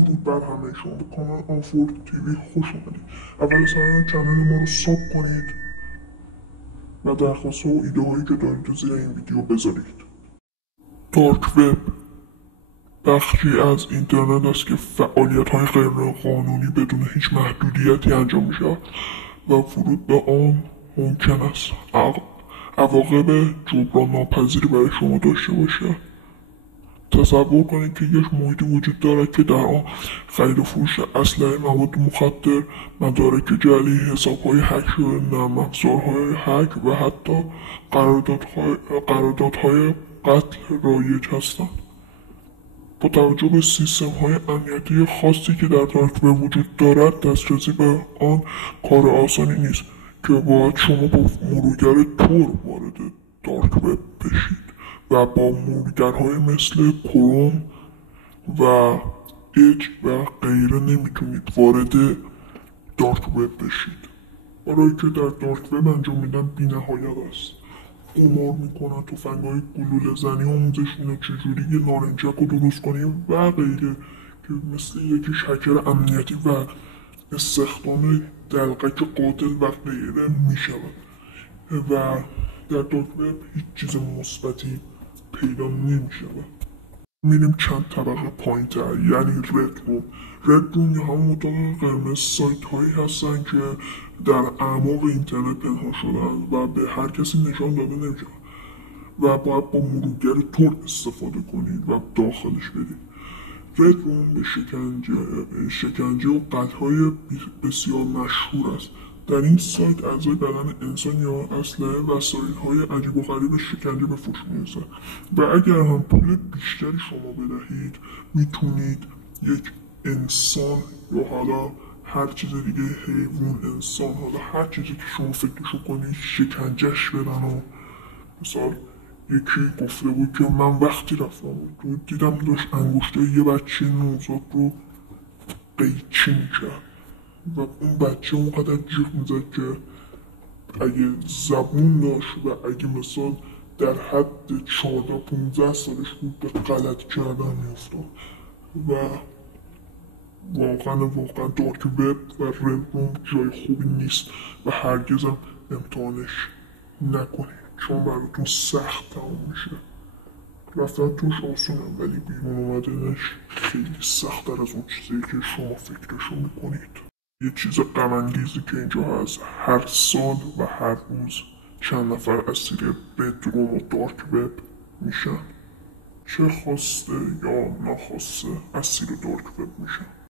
درود بر همه شما به کانال آفورد تیوی خوش اومدید. اول از همه کانال ما رو ساب کنید و درخواست و ایده هایی که دارید زیر این ویدیو بذارید. دارک وب بخشی از اینترنت است که فعالیت های غیر قانونی بدون هیچ محدودیتی انجام می شود و ورود به آن ممکن است عواقب جبران ناپذیری برای شما داشته باشد. تصور کنید که یک محیطی وجود دارد که در آن خرید و فروش اسلحه، مواد مخدر، مدارک جعلی، حسابهای هک شده، نرم افزارهای هک و حتی قراردادهای قتل رایج هستند. با توجه به سیستم‌های امنیتی خاصی که در دارک وب وجود دارد، دسترسی به آن کار آسانی نیست که باید شما با مرورگر تور وارد دارک وب بشید و با مرورگرهای مثل کروم و اج و غیره نمیتونید وارد دارک وب بشید. برای که در دارک وب انجام میدن بی‌نهایت است. قمار میکنن، تفنگ‌های گلوله زنی آموزشونه، چجوری یه نارنجک رو درست کنیم و غیره که مثل یکیش هکر امنیتی و استخدام دلقک قاتل و غیره میشود و در دارک وب هیچ چیز مثبتی پیدا نمیشود. میریم چند طبقه پایین تر، یعنی رد روم یا همون اتاق قرمز سایت هایی هستن که در اعماق اینترنت پنهان شدن و به هر کسی نشان داده نمیشن و باید با مرورگر تور استفاده کنید و داخلش برید. رد روم به شکنجه و قتل های بسیار مشهور است. در این سایت اعضای بدن انسان یا اسلحه وسایل های عجیب و غریب شکنجه به فروش میرسد و اگر هم پول بیشتری شما بدهید میتونید یک انسان یا حالا هر چیز دیگه، حیوان، انسان، حالا هر چیزی که شما فکرشو کنید شکنجهش بدن. و مثال یکی گفته بود که من وقتی رفتم و دیدم داشت انگشته یه بچه نوزاد رو قیچی میکرد و اون بچه اونقدر جیغ میزد که اگه زبون داشت و اگه مثال در حد 14-15 سالش بود به غلط کردن میافتاد و واقعا دارک وب و رد روم جای خوبی نیست و هرگزم امتحانش نکنید چون براتون سخت تموم میشه. رفتن توش آسونه ولی بیرون اومدنش خیلی سخت‌تر از اون چیزی که شما فکرشو میکنید. یه چیز غم‌انگیزی که اینجا هست، هر سال و هر روز چند نفر اسیر رد روم و دارک وب میشن، چه خواسته یا ناخواسته اسیر دارک وب میشن.